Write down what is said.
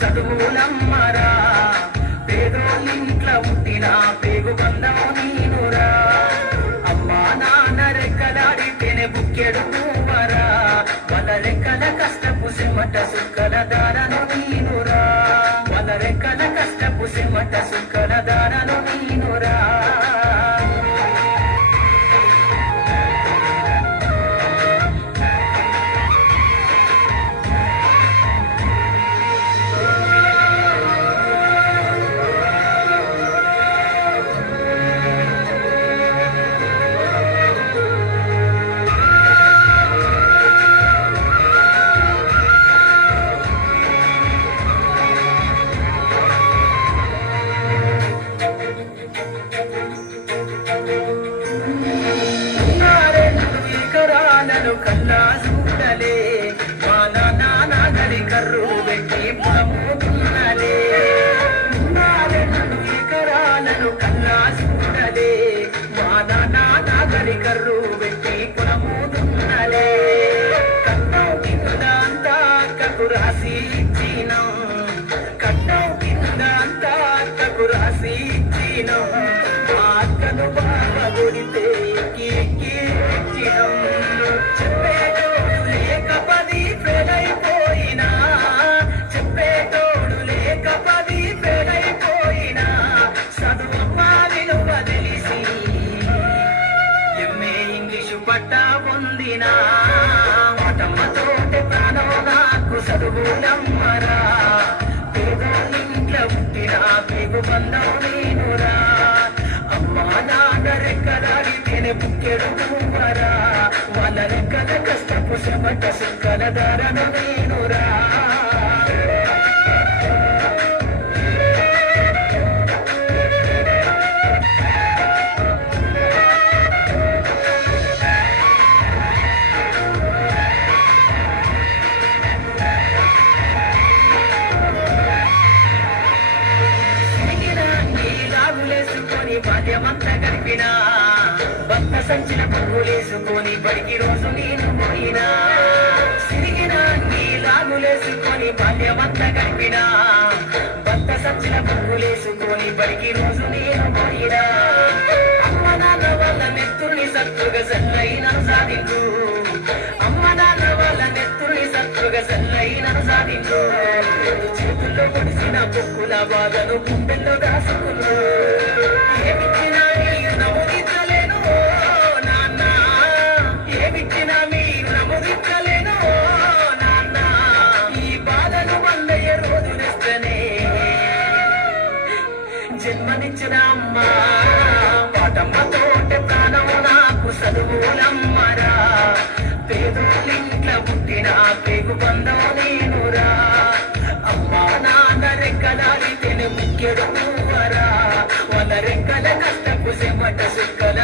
చదువులమ్మరా పేదోళ్ళింట్ల పుట్టిన పేగు బంధం నీనురా అమ్మా నాన్న రెక్కలాడితేనే బుక్కెడు పువ్వరా వాళ్ళ రెక్కల కష్టపు సిమట సుక్కల దారను నీనురా వాళ్ళ రెక్కల కష్టపు సిమట సుక్కల దారను నీనురా కల్లా చూడలే మా నాన్న గడి కర్రు పెట్టి పొలముతున్నలే 2 ఎకరాలను కల్లా చూడలే మా నాన్న గడి కర్రు పెట్టి పొలముతున్నలే కట్టం కింద అంతా అక్కకు రాసి ఇచ్చినం కట్టం కింద అంతా అక్కకు రాసి ఇచ్చినం మా అక్కను బాగా కొడితే ఎక్కి ఇచ్చినం చెప్పేటోడు లేక పది పెళ్ళైపోయినా చెప్పేటోడు లేక పది పెళ్ళైపోయినా చదువమ్మ విలువ తెలిసి ఎంఏ ఇంగ్లీషు పట్టా పొందినా మాటమ్మతోటి ప్రాణం నాకు చదువులమ్మరా పేదోళ్ళింట్ల పుట్టిన పేగు బంధం నేనురా అమ్మా నాన్న రెక్కలాడితేనే బుక్కెడు పువ్వరా వాళ్ళ రెక్కల కష్టపు చెమట సుక్కల దారను నేనురా లాగులేసుకొని బాల్యమంతా గడిపినా భక్త సంచిన పువ్వులేసుకొని బడికి రోజు నేను పోయినా సిరిగిన నీ లాగులేసుకొని బాల్యమంతా గడిపినా భక్త సంచిన పువ్వులేసుకొని బడికి రోజు నేను పోయినా అమ్మ నాన్న వాళ్ళ నెత్తుల్ని సత్తుగా సల్లైనను సాధించు అమ్మ నాన్న వాళ్ళ నెత్తుల్ని సత్తుగా సల్లైనను సాధించు చేతుల్లో పొడిసిన పొక్కుల బాధను గుండెల్లో దాసుకున్నా ఏమిచ్చినా మీరు నమోదించలేను నాన్న ఏమిచ్చినా మీరు నమోదించలేను నాన్న ఈ బాధను వందయ్య రోజు తెస్తేనే జన్మనిచ్చిన అమ్మ పాటమ్మతోటి ప్రాణం నాకు చదువులమ్మరా పేదోళ్ళింట్ల పుట్టిన పేగు బంధం నేనురా అమ్మా నాన్న రెక్కలాడితేనే ముఖ్యుడు పువ్వరా వాళ్ళ రెక్కల కష్టపు చెమట సుక్కల